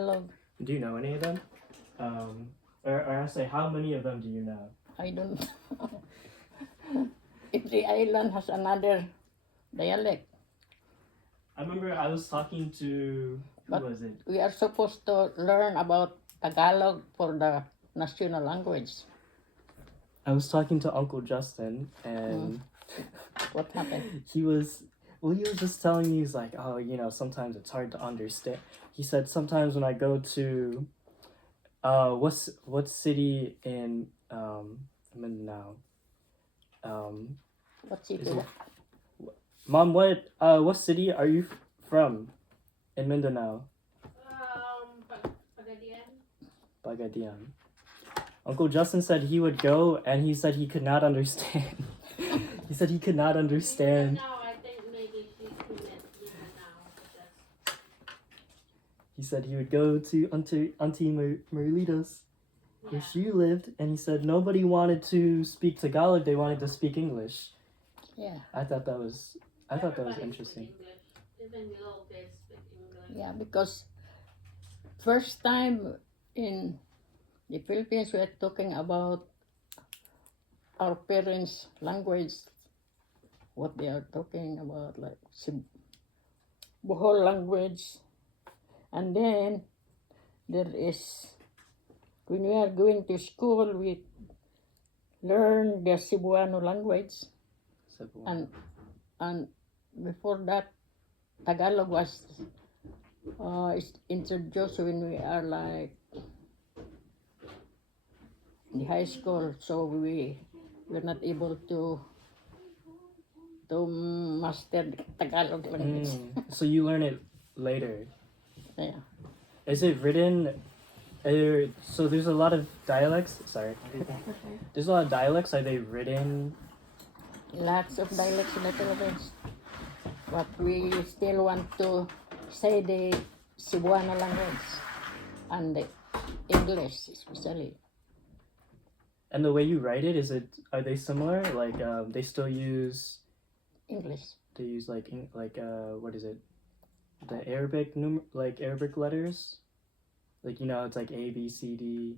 Tagalog. Do you know any of them? Or I say, how many of them do you know? I don't know. Every island has another dialect. I remember I was talking to, who But was it? we are supposed to learn about Tagalog for the national language. I was talking to Uncle Justin, and What happened? he was just telling me, he's like, oh, sometimes it's hard to understand. He said sometimes when I go to, what city in Mindanao? What Is city? it, Mom, what city are you from in Mindanao? Pagadian. Uncle Justin said he would go, and he said he could not understand. He said he could not understand. I think maybe she's now. He said he would go to Auntie Marlita's, where she lived, and he said nobody wanted to speak Tagalog; they wanted to speak English. Yeah. I thought that was interesting. Even little kids speak English. Yeah, because first time in the Philippines we are talking about our parents' language, what they are talking about, like Bohol language. And then there is, when we are going to school, we learn the Cebuano language. And before that, Tagalog was introduced when we are like in the high school, so we were not able to master the Tagalog language. So you learn it later. Yeah. Is it written? So there's a lot of dialects. Sorry. There's a lot of dialects. Are they written? Lots of dialects in the Philippines. But we still want to say the Cebuano language and the English especially. And the way you write it, are they similar? Like they still use English. They use what is it? The Arabic Arabic letters? Like it's like A B C D.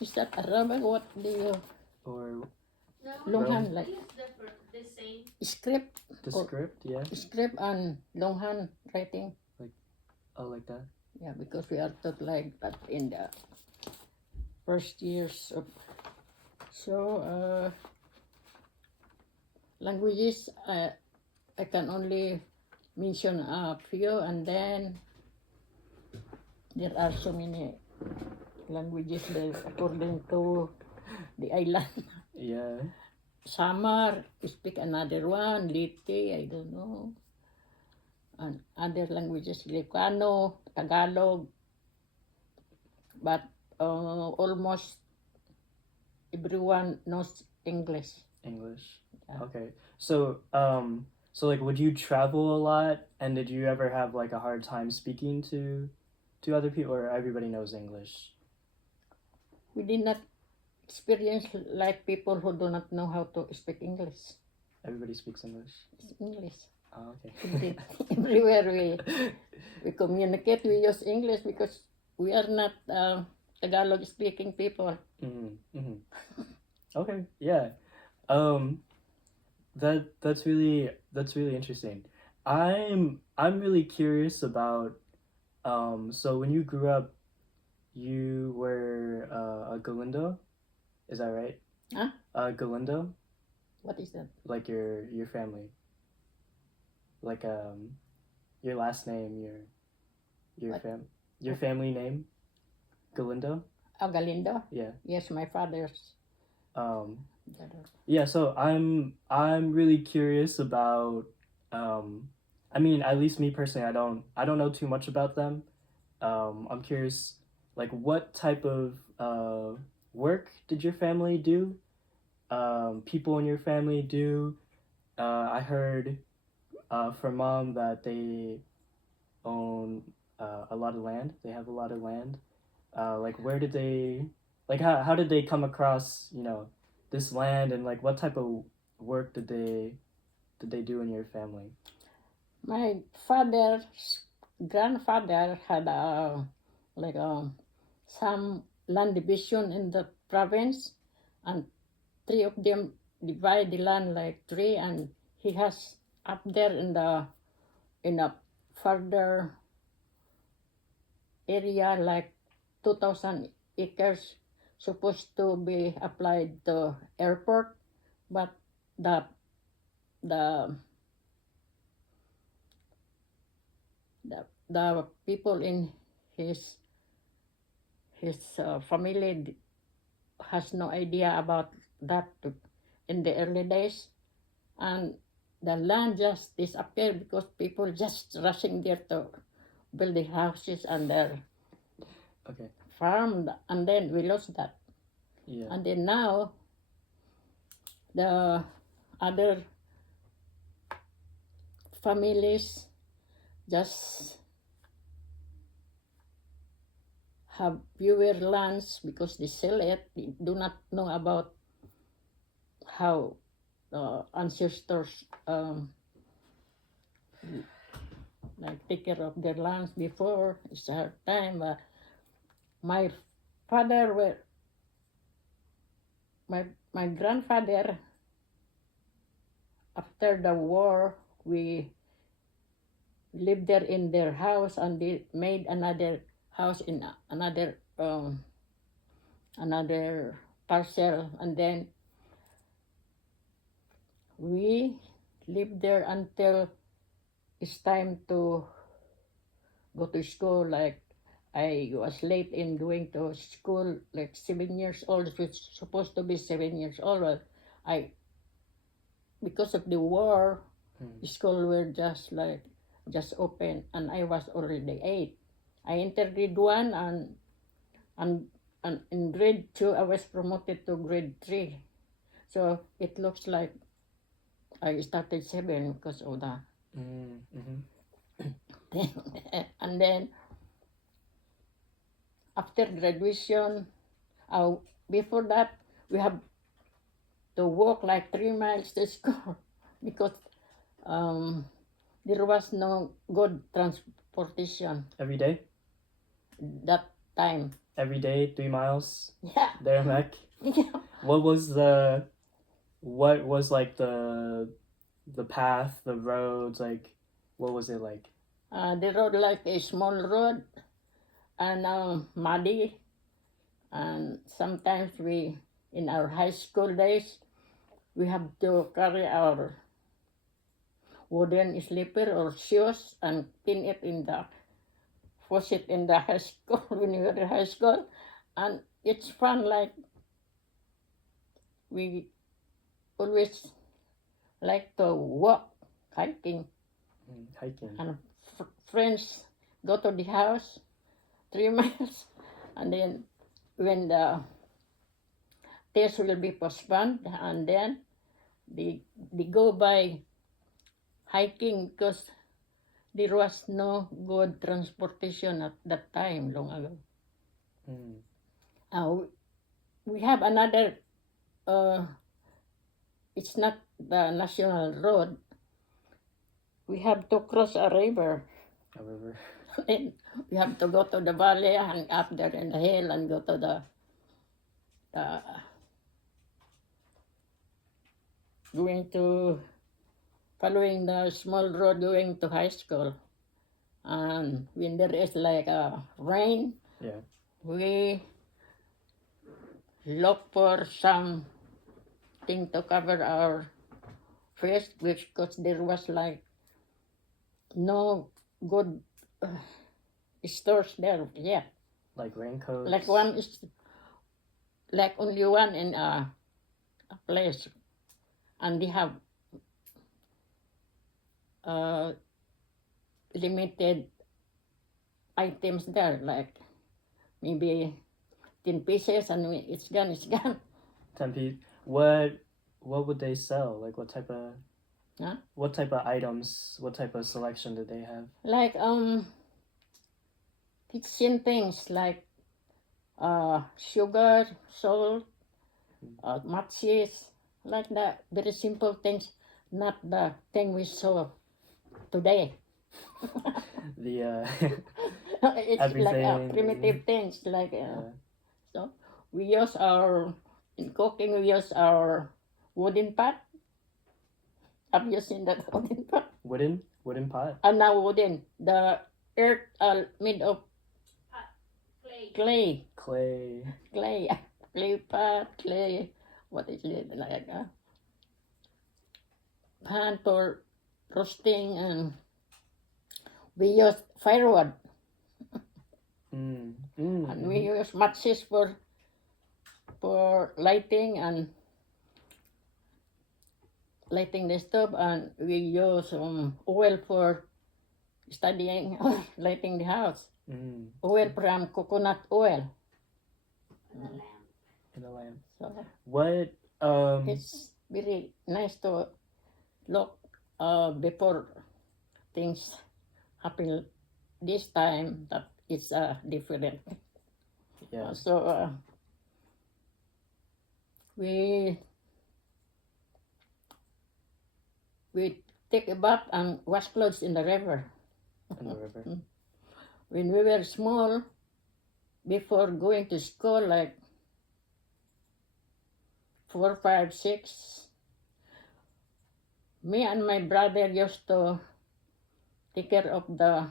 Is that Arabic? What do you? Or longhand, like the same script. The script, yeah. Script and longhand writing. Like that. Yeah, because we are taught like that in the first years of. So languages, I can only mention a few, and then there are so many languages there according to the island. Yeah. Samar speak another one, Liti, I don't know. And other languages, Ilocano, Tagalog. But almost everyone knows English. English. Yeah. Okay. So would you travel a lot, and did you ever have like a hard time speaking to other people, or everybody knows English? We did not experience like people who do not know how to speak English. Everybody speaks English. It's English. Oh, okay. Everywhere we communicate, we use English because we are not Tagalog speaking people. Okay. Yeah. That's really interesting. I'm really curious about so when you grew up, you were a Galindo, is that right? Huh? Galindo, What is that? like your family, like your last name, your family name, Galindo. Oh, Galindo? Yeah. Yes, my father's. Yeah, so I'm really curious about I mean, at least me personally, I don't know too much about them. I'm curious, like what type of work did your family do? People in your family do. I heard from Mom that they own a lot of land. They have a lot of land. Like where did they, like how did they come across this land, and like what type of work did they do in your family? My father's grandfather had like some land division in the province, and three of them divide the land like three, and he has up there in a further area like 2,000 acres supposed to be applied to airport, but the the the people in his family has no idea about that in the early days, and the land just disappeared because people just rushing there to build the houses and their Okay. farm, and then we lost that. Yeah. And then now the other families just have fewer lands because they sell it. They do not know about how ancestors like take care of their lands before. It's a hard time. My father were my grandfather, after the war, we lived there in their house, and they made another house in another parcel, and then we lived there until it's time to go to school. Like I was late in going to school, like 7 years old. It was supposed to be 7 years old. But because of the war, the school were just open, and I was already 8. I entered grade 1, and in grade 2 I was promoted to grade 3. So it looks like I started 7 because of that. And then after graduation, before that we have to walk like 3 miles to school because there was no good transportation Every day? that time. Every day, 3 miles Yeah. there and back? What was like the path, the roads, like what was it like? The road like a small road, and muddy, and sometimes we, in our high school days, we have to carry our wooden slipper or shoes and pin it in the faucet in the high school when we were in high school, and it's fun. Like we always like to walk, hiking, Hiking. and friends go to the house 3 miles, and then when the test will be postponed, and then they go by hiking because there was no good transportation at that time long ago. We have another, it's not the national road. We have to cross a river. A river. And we have to go to the valley and up there in the hill and go to the following the small road going to high school. And when there is like a rain, Yeah. we look for something to cover our face because there was like no good stores there yet. Like raincoats. Like one is like only one in a place, and they have limited items there, like maybe 10 pieces, and it's gone. 10 pieces. What would they sell? Like what type of Huh? What type of items? What type of selection did they have? Like kitchen things like sugar, salt, matches, like that. Very simple things, not the thing we saw today. the It's like everything. primitive things. Like Yeah. so, we use our in cooking. We use our wooden pot. Have you seen that wooden pot? Wooden pot. Now wooden. The earth made of Clay. clay, Clay. clay, clay pot, clay. What is it like? Pan for roasting, and we use firewood, Mm. and we use matches for lighting the stove, and we use oil for studying lighting the house. Mm. Oil from coconut oil. And a lamp. In a lamp. So What it's very nice to look before things happen this time that it's different. yeah. So we take a bath and wash clothes in the river. In the river. When we were small, before going to school, like 4, 5, 6, me and my brother used to take care of the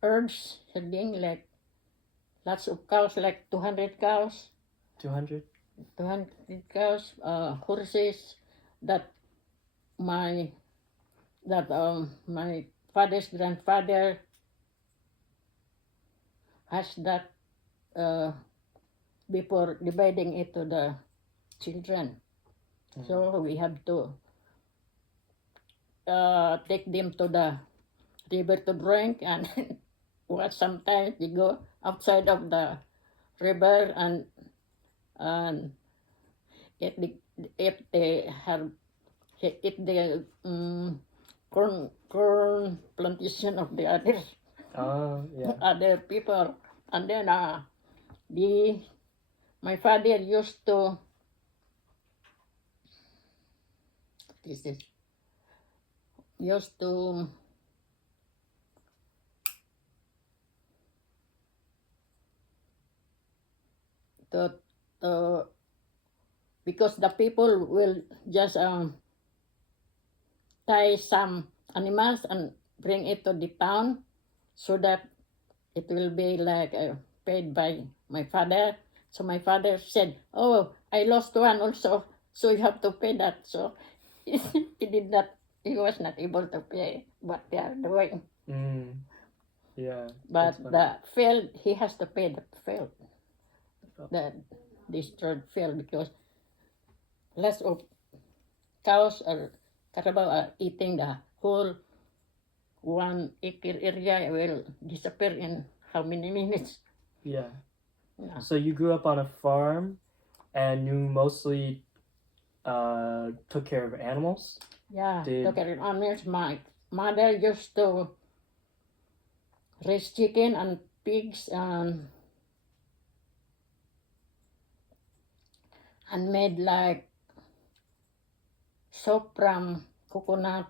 herds, herding, like lots of cows, like 200 cows, 200. 200 cows, horses that my my father's grandfather has that before dividing it to the children. So we have to take them to the river to drink, and what sometimes we go outside of the river and if they have if the corn plantation of the others. Yeah. Other people, and then my father used to used to because the people will just tie some animals and bring it to the town so that it will be like paid by my father. So my father said, "Oh, I lost one also, so you have to pay that." So he was not able to pay what they are doing. Yeah. But that's funny. the field, he has to pay the field, the destroyed field, because lots of cows or carabao are eating the whole 1 acre area will disappear in how many minutes? Yeah. Yeah. So you grew up on a farm, and you mostly took care of animals. Yeah, Did- look at it. My mother used to raise chicken and pigs and made like soap from coconut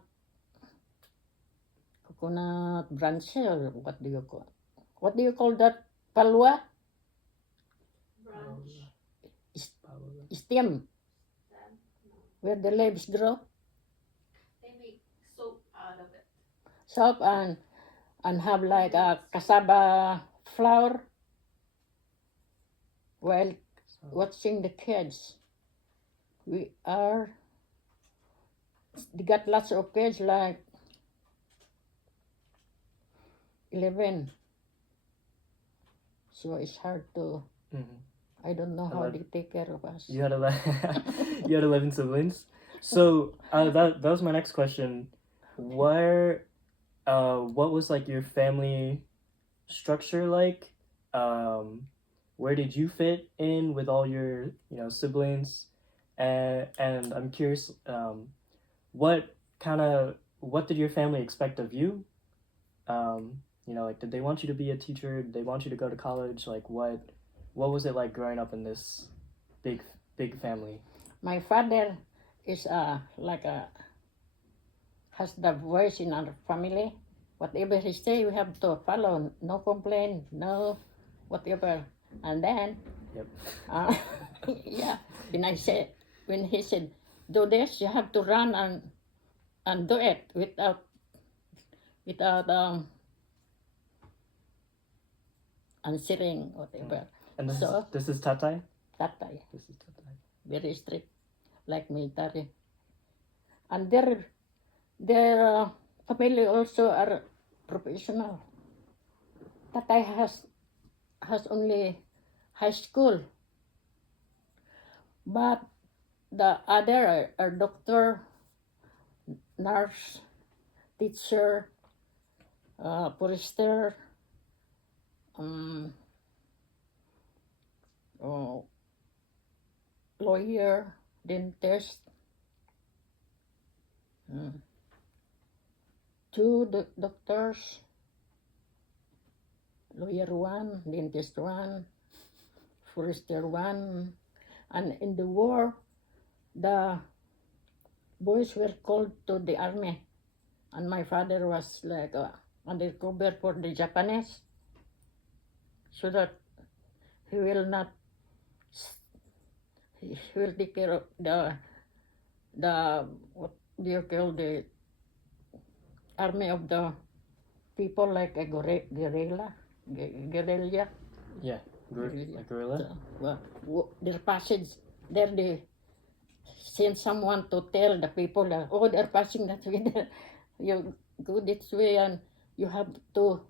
branches, or what do you call that? Palwa? Branch. Stem, Then, no. where the leaves grow. They make soap out of it. Soap and have like a cassava flour while watching the kids. They got lots of kids, like 11. So it's hard to, I don't know how 11. they take care of us. You had 11. You had 11 siblings. So that was my next question. What was like your family structure like? Where did you fit in with all your siblings? And I'm curious, what did your family expect of you? Like, did they want you to be a teacher? Did they want you to go to college? Like, what was it like growing up in this big family? My father is has the voice in our family. whatever he say, we have to follow. No complaint, no whatever. And then, Yep. uh, yeah, when he said, do this, you have to run and do it without answering whatever. And So- this is Tatai? Tatay, This is Tatai. very strict, like military. And their family also are professional. Tatay has only high school, but the other are doctor, nurse, teacher, forester, oh, lawyer, dentist. Two doctors, lawyer one, dentist one, forester one. And in the war, the boys were called to the army. And my father was like undercover for the Japanese, so that he will not, he will take care of the what do you call the army of the people, like a guerrilla. Yeah. Guerrilla. Gorilla? So, their passage there, they send someone to tell the people that, oh, they're passing that way. You go this way, and you have to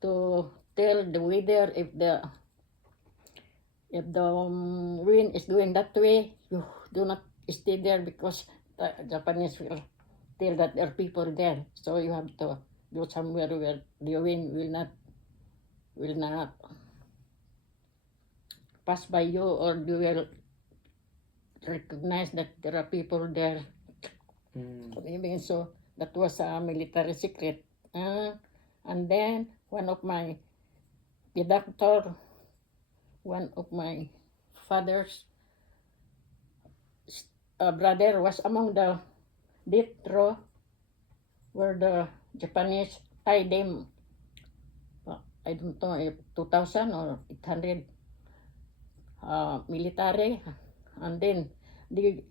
tell the weather if the wind is going that way. You do not stay there, because the Japanese will tell that there are people there. So you have to go somewhere where the wind will not pass by you, or you will recognize that there are people there. Even so, that was a military secret. And then the doctor, one of my father's brother was among the death row, where the Japanese tied them, I don't know if 2,000 or 800 military, and then they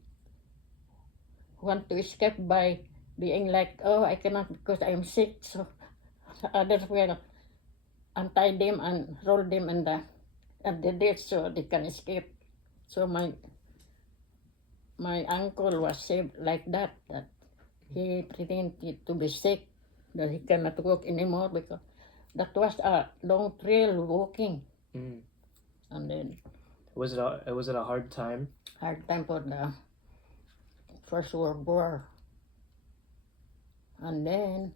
want to escape by being like, oh, I cannot because I am sick. So others will untie them and roll them at the death, so they can escape. So my uncle was saved like that he pretended to be sick, that he cannot walk anymore, because that was a long trail walking. And then Was it a hard time? hard time for the First World War. And then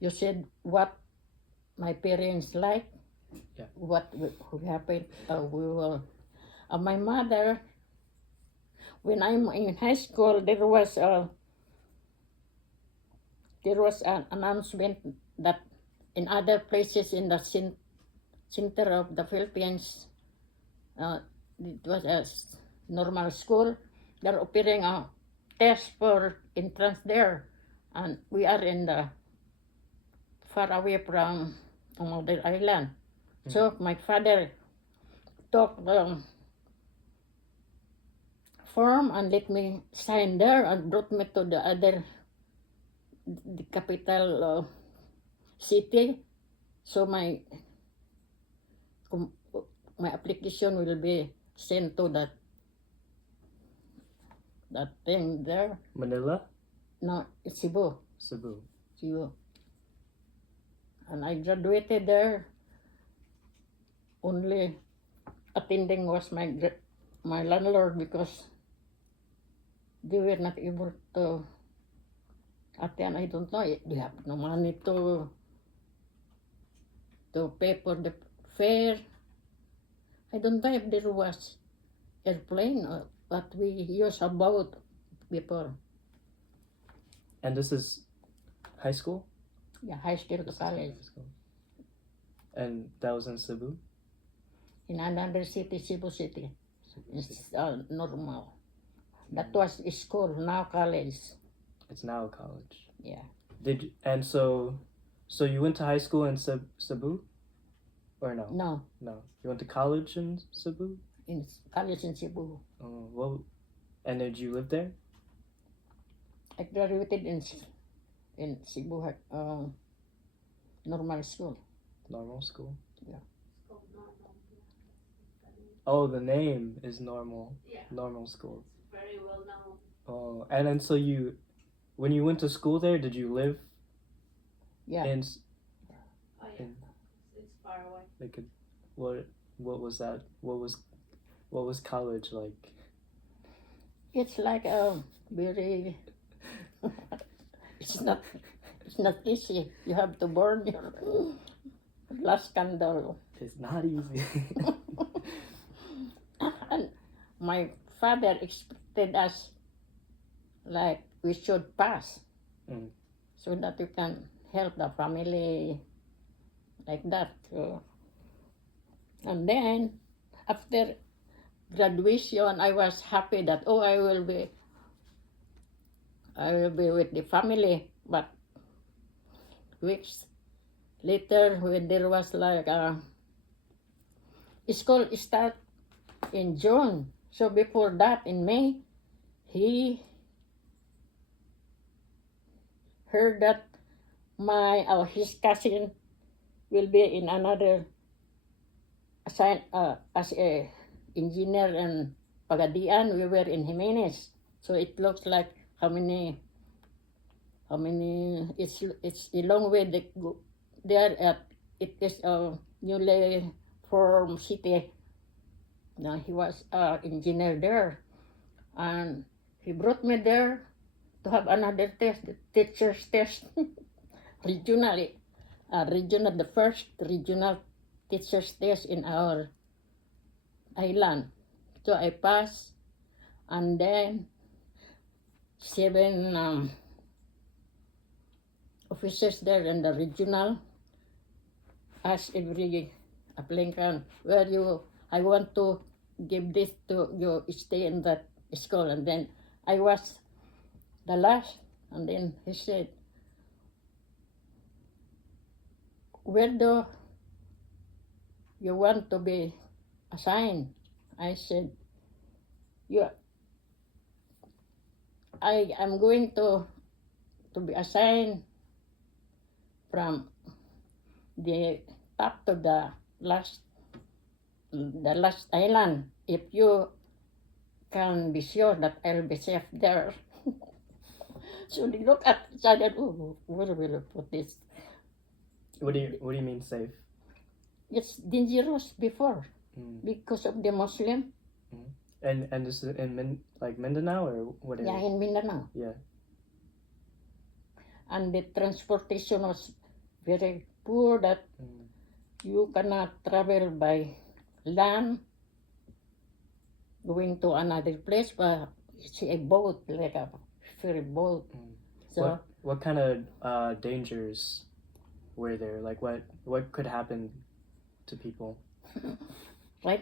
you said what my parents like. Yeah. What happened? My mother, when I'm in high school, there was an announcement that in other places in the center of the Philippines, it was a normal school. They're offering a test for entrance there, and we are in the far away from another island. So my father took the form and let me sign there, and brought me to the capital city. So my application will be sent to that thing there. Manila? No, it's Cebu. Cebu. And I graduated there. Only attending was my landlord, because they were not able to attend. I don't know, they have no money to pay for the fare. I don't know if there was airplane, or what we use a boat before. And this is high school? Yeah, high school to This is college. high school. And that was in Cebu? In another city, Cebu City. It's normal. That was school, now college. It's now college. Yeah. So you went to high school in Cebu, or no? No, No, you went to college in Cebu. in college in Cebu. Well, and did you live there? I graduated in Cebu normal school. Normal school. It's called normal. Oh, the name is normal. Yeah. Normal school. It's very well known. Oh, and then so when you went to school there, did you live Yeah. in Oh yeah. in It's far away. like what was that? What was college like? It's like very. it's not easy. You have to burn your last candle. It's not easy. And my father expected us like we should pass, Mm. so that we can help the family like that. So, and then after graduation, I was happy that I will be with the family. But weeks later, when there was like school start in June, so before that in May, he heard that his cousin will be in another assign as a engineer in Pagadian. We were in Jimenez, so it looks like how many it's a long way they go there. It is a newly formed city. Now he was engineer there, and he brought me there to have another test, the teacher's test, regionally, the first regional teacher's test in our island. So I passed, and then 7 officers there in the regional asked every applicant, I want to give this to you, stay in that school. And then I was the last, and then he said, where do you want to be assigned? I said, I am going to be assigned from the top to the last island, if you can be sure that I'll be safe there. So they look at each other, where will I put this? What do you mean safe? It's dangerous before Mm. because of the Muslim. And this is in Mindanao or what area? Yeah, in Mindanao. Yeah. And the transportation was very poor, that you cannot travel by land going to another place, but it's a boat, like a ferry boat. So What kind of dangers were there? Like what could happen to people? right,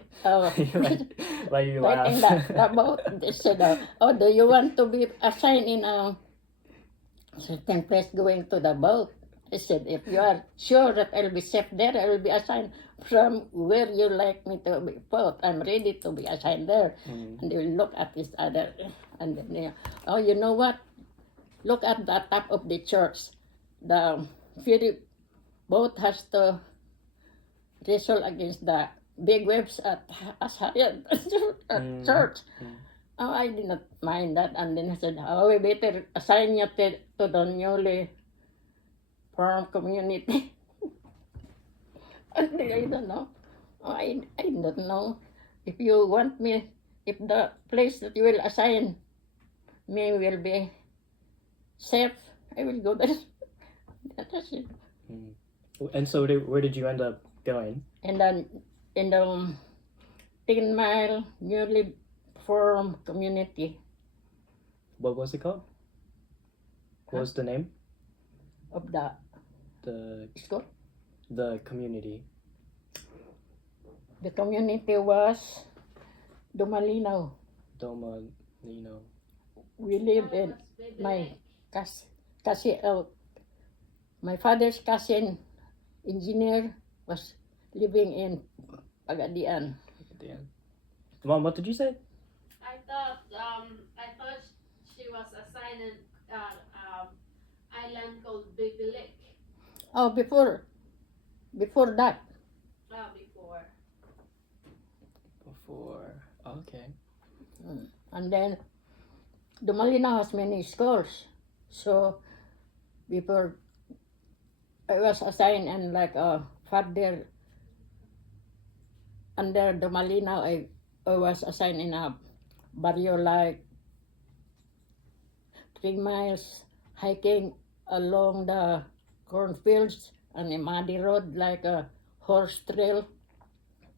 Like you right in laugh. the boat, they said, do you want to be assigned in a certain place going to the boat? I said, if you are sure that I'll be safe there, I will be assigned from where you like me to be put. I'm ready to be assigned there. And they will look at each other. And then they, you know what? Look at the top of the church. The ferry boat has to wrestle against the big waves at church. I did not mind that. And then I said, we better assign you to the newly formed community. And I don't know. I don't know. If you want me, if the place that you will assign me will be safe, I will go there. That's it. And so where did you end up going? And then in the 10-mile newly formed community What was it called? What was the name? of the school. The community. The community was Dumalino. Domalino. we live How in was Baby my Lake? cousin, my father's cousin, engineer, was living in Pagadian. At the end. Mom, what did you say? I thought she was assigned an island called Baby Lake. Oh, before that, Before. Before. Okay. and then Dumalina has many schools. So before I was assigned and like further under Dumalina, I was assigned in a barrio like 3 miles hiking along the cornfields and a muddy road like a horse trail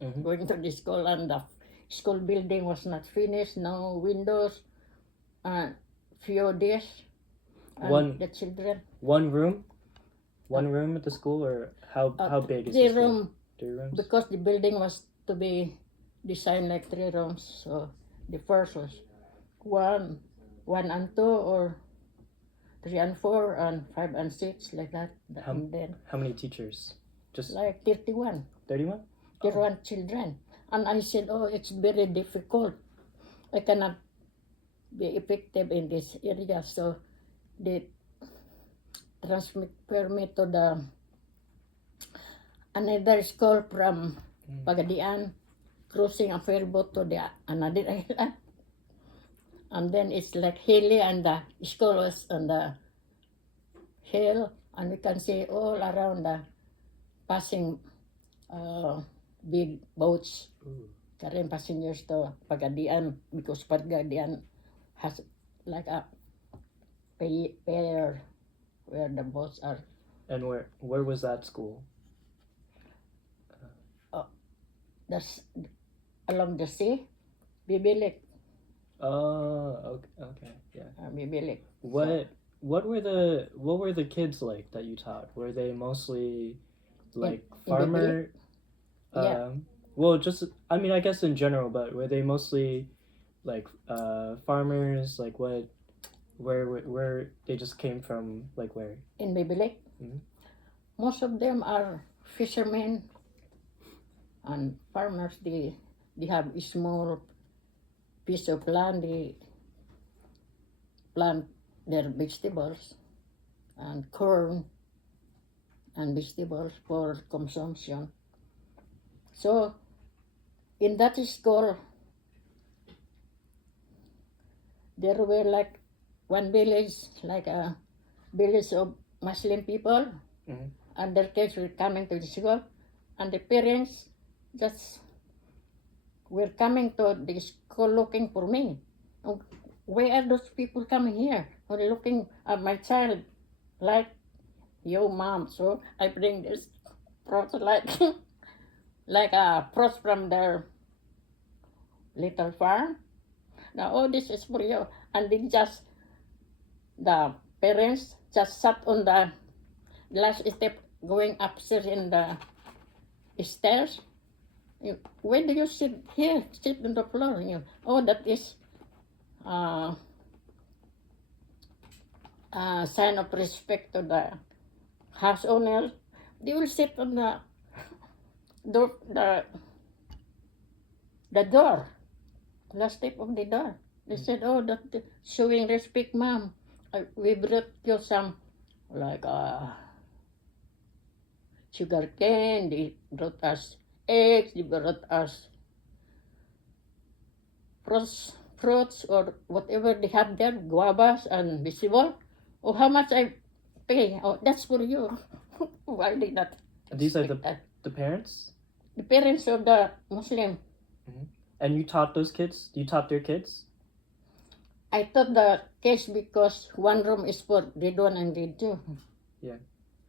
Mhm. going to the school, and the school building was not finished, no windows, and few desks, and One- the children. One room? One room at the school, or how big is the school? Room, 3 rooms? because the building was to be designed like 3 rooms. So the first was one and two, or 3 and 4 and 5 and 6 like that. And then How many teachers? Just like 31. 31? 31 children. And I said, oh, it's very difficult. I cannot be effective in this area. So they transfer me to the another school from Pagadian, crossing a ferryboat to the another island. And then it's like hilly, and the school was on the hill, and we can see all around the passing big boats Ooh. carrying passengers to Pagadian, because Pagadian has like a pier where the boats are. And where was that school? That's along the sea, Bibilik, Oh, okay, yeah. Bibilik. What were the kids like that you taught? Were they mostly like in farmer? Yeah. Well, just I mean, I guess in general, but were they mostly like farmers? Like where they just came from? Like where? In Bibilik, Mhm. most of them are fishermen and farmers. They have a small piece of land. They plant their vegetables and corn and vegetables for consumption. So in that school, there were like one village, like a village of Muslim people, Mhm. and their kids were coming to the school, and the parents just were coming to the school looking for me. Oh, why are those people coming here? Or looking at my child, like, yo, mom. So I bring this fruit like like a fruit from their little farm. Now, oh, this is for you. And they just, the parents just sat on the last step going upstairs in the stairs. Where do you sit? Here, sit on the floor. Oh, that is sign of respect to the house owner. They will sit on the door, the door, last step of the door. They said, oh, that showing respect, ma'am. We brought you some, like, sugar cane. They brought us eggs. They brought us fruits or whatever they have there, guavas and vegetable. Oh, how much I pay? Oh, that's for you. Why did not? These are expect that? the parents, The parents of the Muslim. and you taught those kids. You taught their kids. I taught the kids because one room is for grade 1 and grade 2.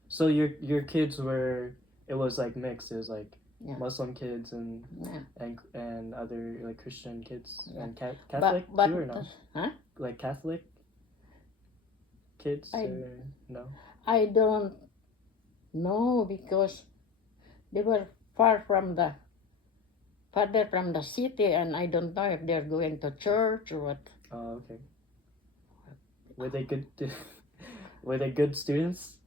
So your kids were, it was like mixed. It was like Yeah. Muslim kids and Yeah. and other like Christian kids Yeah. and Catholic But too, or no? huh? Like Catholic kids I- or no? I don't know, because they were far from the city, and I don't know if they're going to church or what. Oh, okay. Were they good? Were they good students?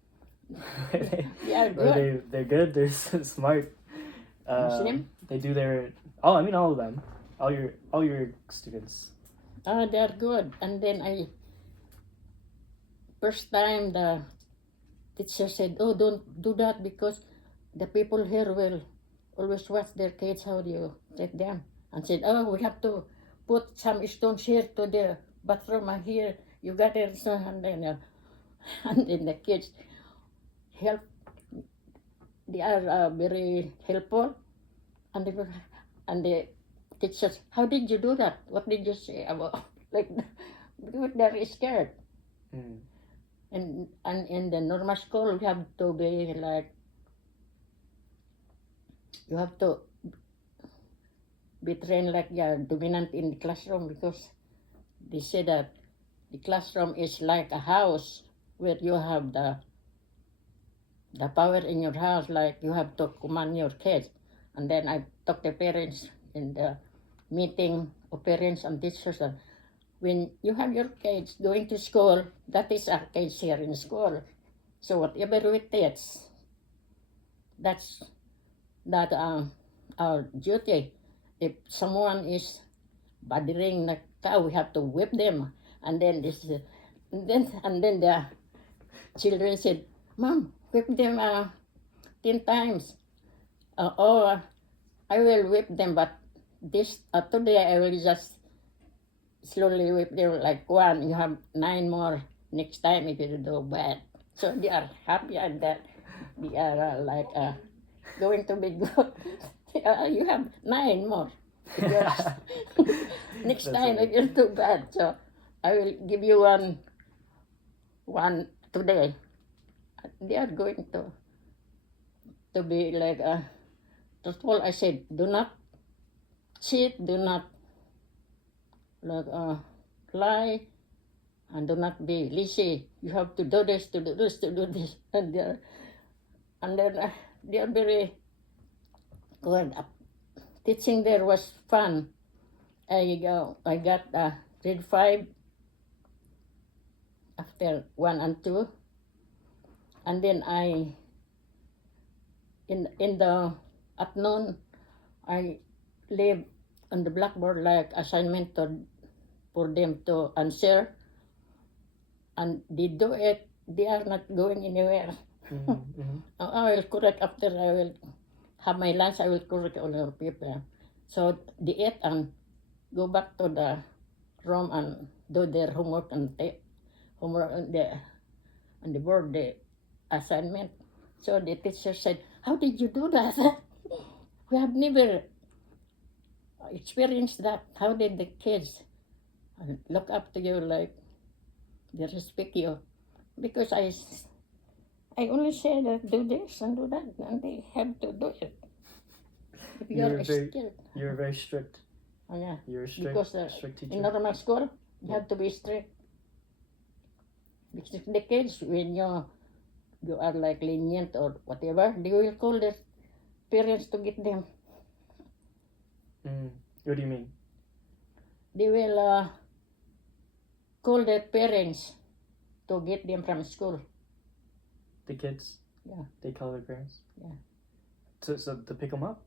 Yeah, Or good. they're good. They're smart. Muslim? They do their. Oh, I mean all of them. All your students. They're good. And then first time the teacher said, "Oh, don't do that because the people here will always watch their kids. How do you take them?" And said, "Oh, we have to put some stones here to the bathroom here. You got it." So, and then the kids help. They are very helpful, and the teachers, "How did you do that? What did you say about like?" Because they're scared. Mm. And in the normal school, you have to be like, you have to be trained like you're dominant in the classroom, because they say that the classroom is like a house where you have the power in your house, like you have to command your kids. And then I talk to parents in the meeting of parents and teachers that when you have your kids going to school, that is our kids here in school. So whatever we teach, that's that our duty. If someone is bothering the cow, we have to whip them. And then and then the children said, "Mom, whip them 10 times." Or I will whip them, but this today I will just slowly whip them like one. You have 9 more next time if you do bad. So they are happy and that they are going to be good. You have 9 more. Next That's time if right. you're too bad. So I will give you one today. They are going to be like truthful. I said, do not cheat, do not like lie, and do not be lazy. You have to do this, to do this, to do this, and then they are very good. Teaching there was fun. I got grade 5 after 1 and 2, and then in the afternoon I leave on the blackboard like assignment for them to answer, and they do it. They are not going anywhere. Mm-hmm. I will correct after I will have my lunch. I will correct all the paper. So they eat and go back to the room and do their homework and homework on the board, the assignment. So the teacher said, "How did you do that? We have never experienced that. How did the kids look up to you like they respect you?" Because I only say that do this and do that, and they have to do it. If You were you're very skilled. you were very strict. Oh, yeah. You were a strict Because strict in teacher. normal school, you have to be strict. Because the kids, when you are like lenient or whatever, they will call their parents to get them. What do you mean? They will call their parents to get them from school. The kids? Yeah. They call their parents? Yeah. So to pick them up?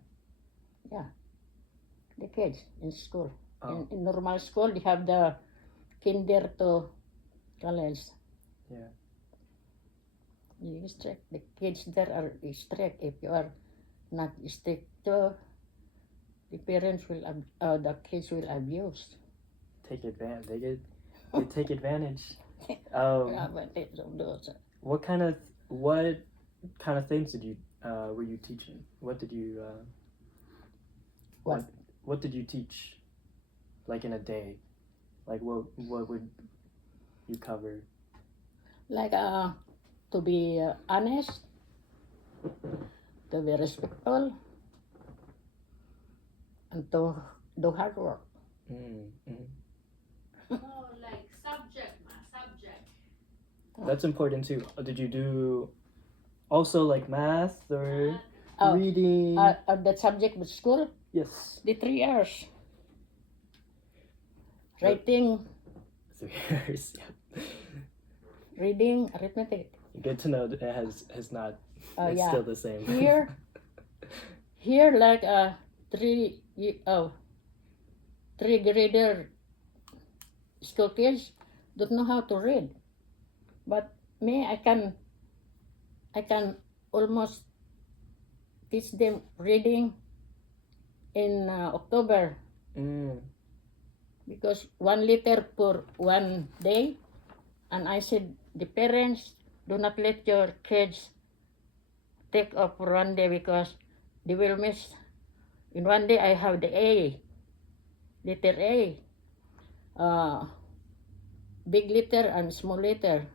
The kids in school. Oh. In normal school, they have the kinder to college. Yeah. You strict. The kids there are strict. If you are not strict too, the parents will, the kids will abuse. Take advantage. They take advantage. Advantage of those. What kind of things did you were you teaching? What did you what did you teach? Like in a day, like what would you cover? Like to be honest, to be respectful, and to do hard work. Mm-hmm. Oh, like subject. That's important too. Did you do also like math or Oh, reading? That subject with school, Yes. the 3 years. Writing, 3 years. Yeah. reading, arithmetic. Good to know that it has not. It's Yeah. still the same. Here like three grader school kids don't know how to read, but me I can almost teach them reading in October because 1 liter per 1 day, and I said the parents do not let your kids take off for 1 day because they will miss. In 1 day I have the A, letter A, big letter and small letter.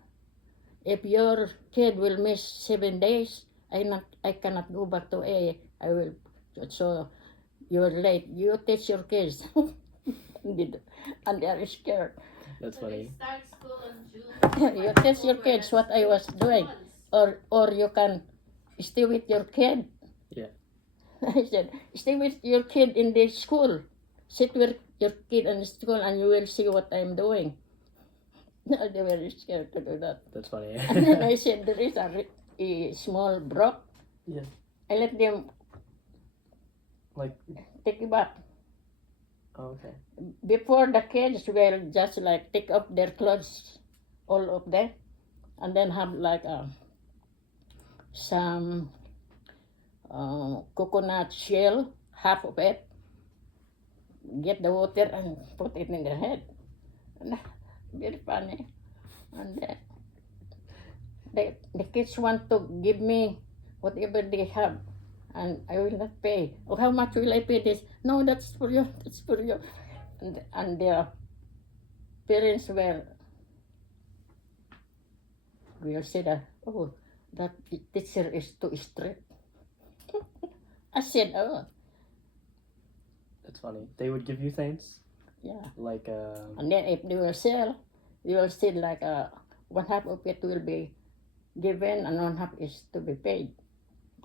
If your kid will miss 7 days, I cannot go back to A. I will. So you're late. You teach your kids, and they are scared. That's So they funny. start school in June. You teach your kids what I was doing, or you can stay with your kid. Yeah. I said, stay with your kid in the school. Sit with your kid in the school, and you will see what I'm doing. They were scared to do that. That's funny. And then I said, there is a small brook. Yeah. I let them Like. take a bath. Oh, okay. Before the kids will just like take off their clothes, all of them, and then have like some coconut shell, half of it, get the water and put it in their head. And, very funny. And the kids want to give me whatever they have, and I will not pay. Oh, how much will I pay this? No, that's for you. That's for you. And their parents will say that, oh, that teacher is too strict. I said, oh, That's funny. They would give you things yeah. like. And then if they will sell, you will see like one half of it will be given and one half is to be paid.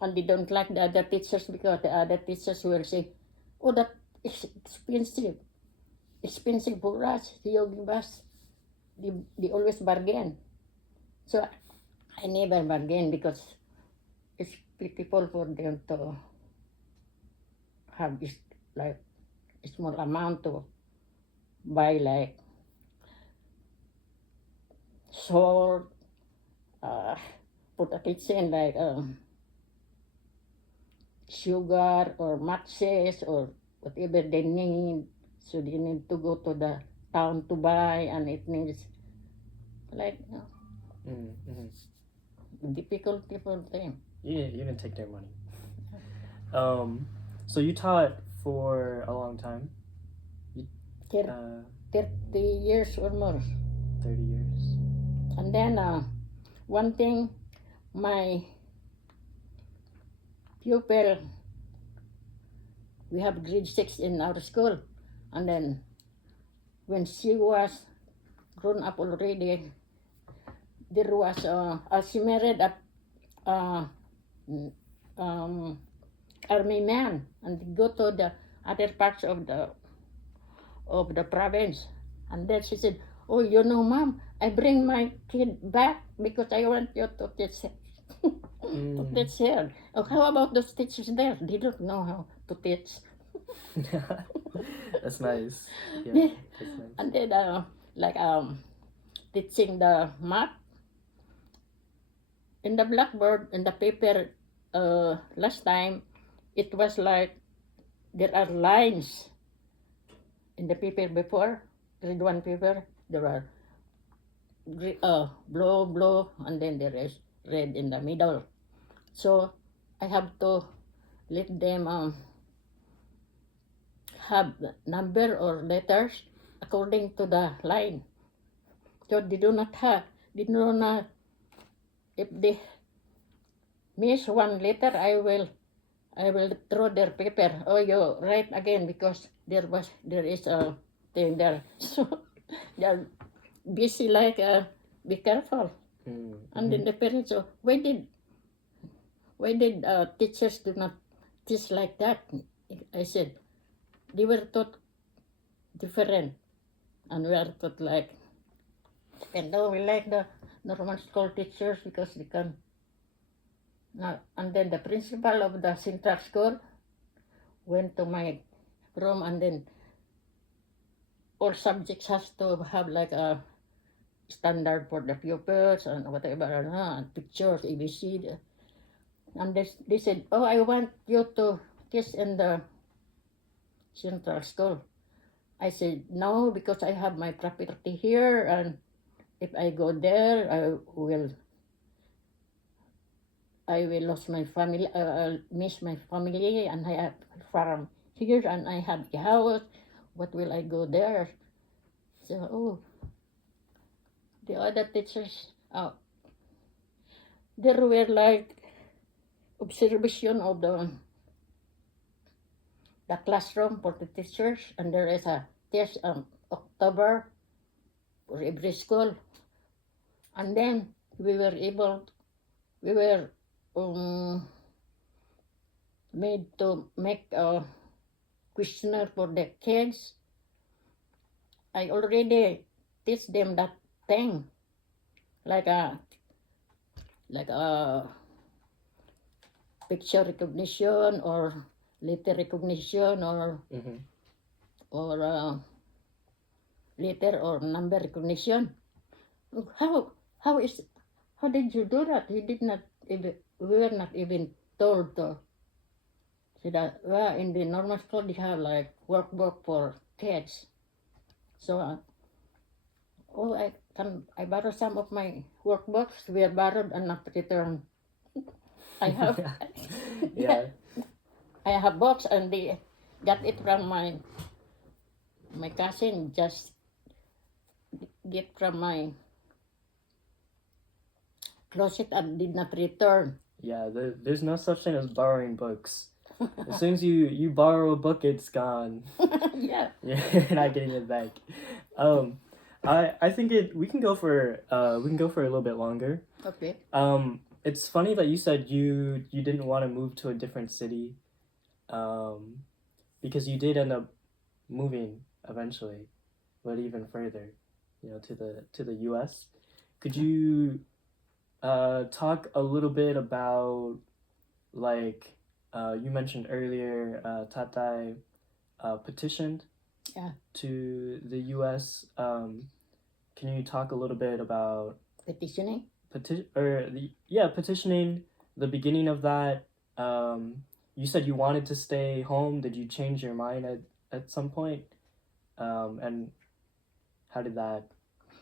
And they don't like the other teachers because the other teachers will say, oh, that is expensive. Expensive for us. You give us. They always bargain. So I never bargain because it's pitiful for them to have this like a small amount to buy like salt, put a kitchen like sugar or matches or whatever they need. So they need to go to the town to buy, and it needs like difficulty for them. Yeah, you can take their money. So you taught for a long time. 30 years or more. 30 years. And then one thing, my pupil, we have grade 6 in our school, and then when she was grown up already, there was she married a army man, and go to the other parts of the province. And then she said, oh, you know, Mom, I bring my kid back because I want you to teach to teach her. Oh, how about those teachers there? They don't know how to teach. That's nice. Yeah, that's nice. And then like teaching the math in the blackboard in the paper. Last time it was like there are lines in the paper before, grade 1 paper. There are blue, and then there is red in the middle. So I have to let them have number or letters according to the line. So they do not, if they miss one letter, I will throw their paper. Oh, you write again because there is a thing there. So they're busy like be careful. And then the parents, oh, why did teachers do not teach like that? I said they were taught different, and we are taught like, and now we like normal school teachers because they can. And then the principal of the central school went to my room, and then all subjects has to have like a standard for the pupils and whatever, and pictures, ABC. And they said, oh, I want you to teach in the central school. I said, no, because I have my property here, and if I go there, I will lose my family, I'll miss my family, and I have farm here, and I have a house. What will I go there? So, oh, the other teachers, there were like observation of the classroom for the teachers, and there is a test October for every school, and then we were made to make a questionnaire for the kids. I already teach them that thing, like a picture recognition or letter recognition or Mm-hmm. or letter or number recognition. How how is how did you do that? We did not even we were not even told to. So that well, in the normal school they have like workbook for kids. So I borrow some of my workbooks. We are borrowed and not returned. I have Yeah. I have books, and they got it from my cousin. Just get from my closet and did not return. Yeah, there's no such thing as borrowing books. As soon as you borrow a book, it's gone. Yeah. You're not getting it back. I think we can go for a little bit longer. Okay. It's funny that you said you didn't want to move to a different city, because you did end up moving eventually, but even further, to the U.S. Could you talk a little bit about, like, you mentioned earlier, Tatai petitioned Yeah. to the U.S. Can you talk a little bit about Petitioning. petitioning, the beginning of that? You said you wanted to stay home. Did you change your mind at some point? And how did that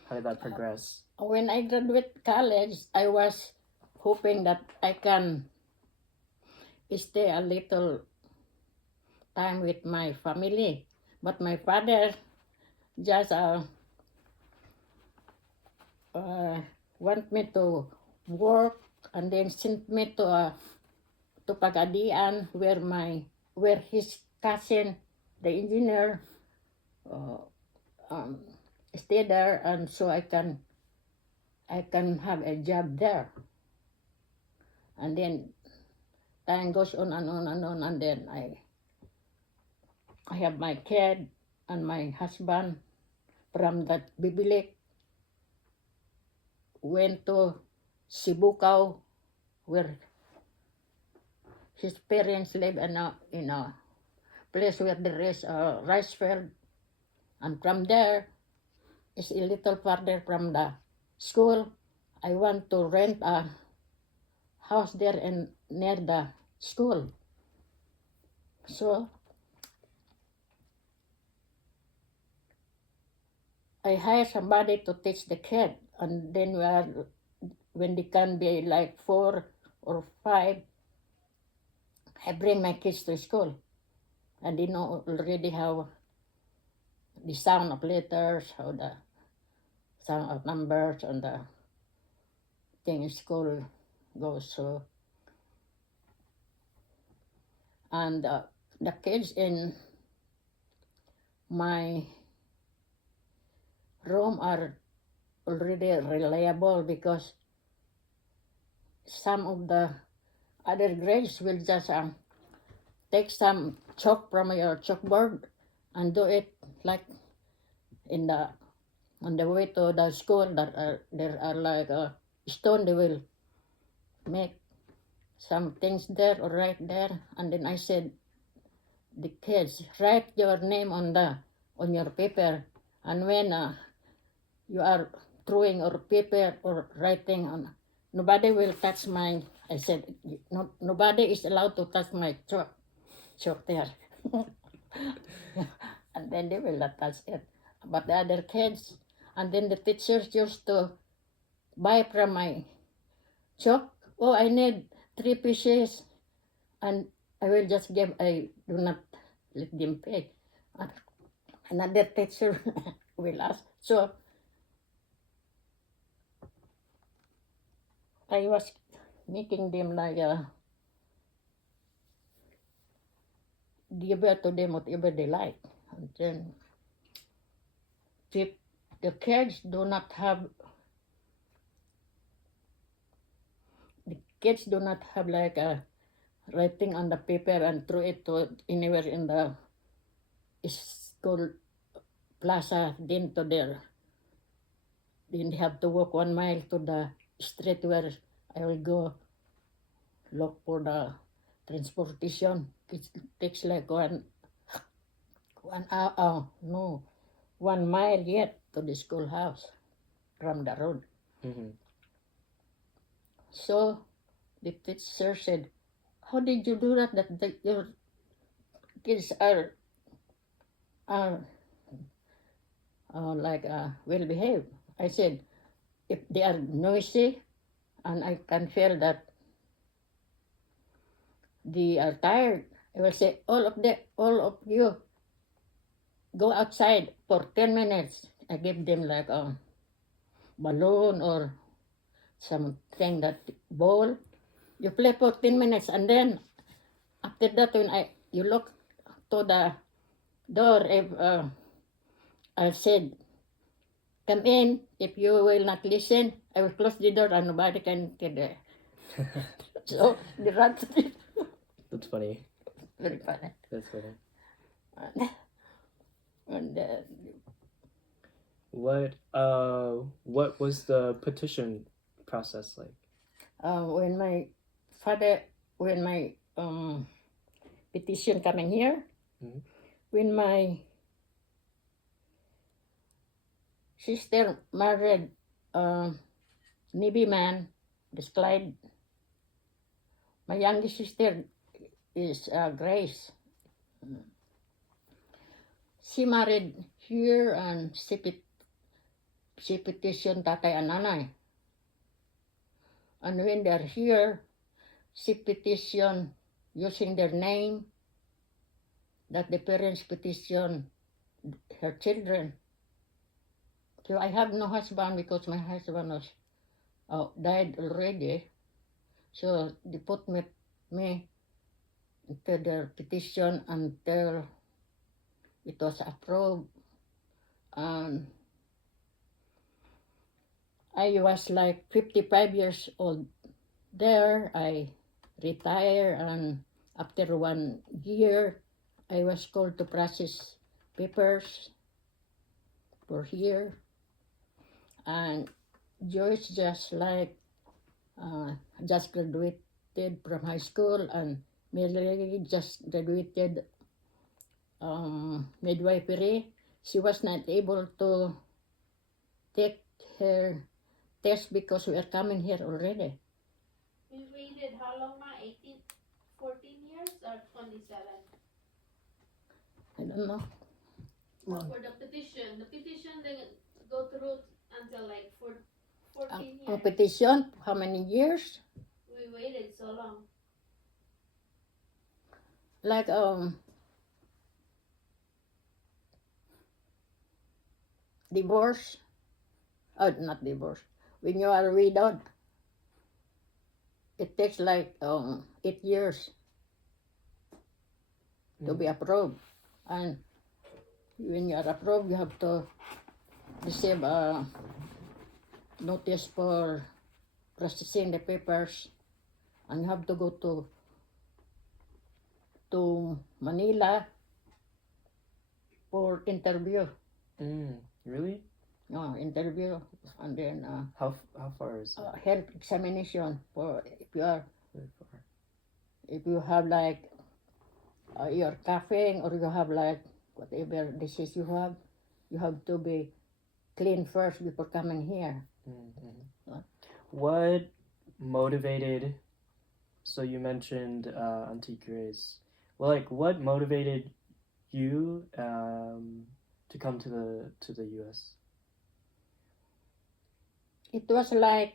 progress? When I graduate college, I was hoping that I can stay a little time with my family, but my father just want me to work, and then sent me to Pagadian where his cousin, the engineer, stay there, and so I can have a job there. And then time goes on and on and on, and then I have my kid and my husband from that Bibilik went to Sibukau, where his parents live in a place where there is a rice field, and from there is a little farther from the school. I want to rent a house there near the school. So I hire somebody to teach the kid, and then when they can be like 4 or 5, I bring my kids to school, and they know already how the sound of letters, how the sound of numbers, and the thing in school goes. So, and the kids in my room are already reliable, because some of the other grades will just take some chalk from your chalkboard and do it like in the On the way to the school, there are like a stone. They will make some things there or right there. And then I said, the kids, write your name on your paper. And when you are drawing or paper or writing on, nobody will touch my. I said, no, nobody is allowed to touch my chalk there. And then they will not touch it. But the other kids, and then the teachers used to buy from my chalk. Oh, I need 3 pieces, and I will just give. I do not let them pay. And another teacher will ask. So I was making them like give to them whatever they like. And then if the kids do not have like a writing on the paper and throw it to anywhere in the school plaza, then they have to walk 1 mile to the street where I will go look for the transportation. It takes like 1 hour, no, 1 mile yet to the schoolhouse from the road. Mm-hmm. So the teacher said, how did you do that? That your kids are like well behaved. I said, if they are noisy and I can feel that they are tired, I will say, all of you, go outside for 10 minutes. I give them like a balloon or something that ball. You play for 10 minutes and then after that when you look to the door, if I said, come in, if you will not listen, I will close the door and nobody can get there. So the rat That's funny. very funny. That's funny. And What was the petition process like? when my petition coming here, Mhm. when my sister married Navy man, this Clyde, my youngest sister is Grace. She married here and she petitioned tatay and nanay. And when they're here, she petitioned using their name that the parents petition her children. So I have no husband because my husband was died already. So they put me into their petition until it was approved. And I was like 55 years old there. I retired, and after 1 year, I was called to process papers for here. And Joyce just like just graduated from high school, and Melanie just graduated midwifery. She was not able to take her test because we are coming here already. We waited how long, ma? 14 years or 27? I don't know. For the petition they go through until like 14 years. Competition, how many years? We waited so long. Like divorce. Oh, not divorce. When you are widowed, it takes like 8 years to be approved. And when you are approved, you have to receive a notice for processing the papers, and you have to go to Manila for interview. Really? interview, and then How far is it? health examination for Very far. if you have like you're coughing or you have like whatever disease you have to be clean first before coming here. What? What motivated? So you mentioned Auntie Grace. Well, like, what motivated you to come to the U.S.? It was like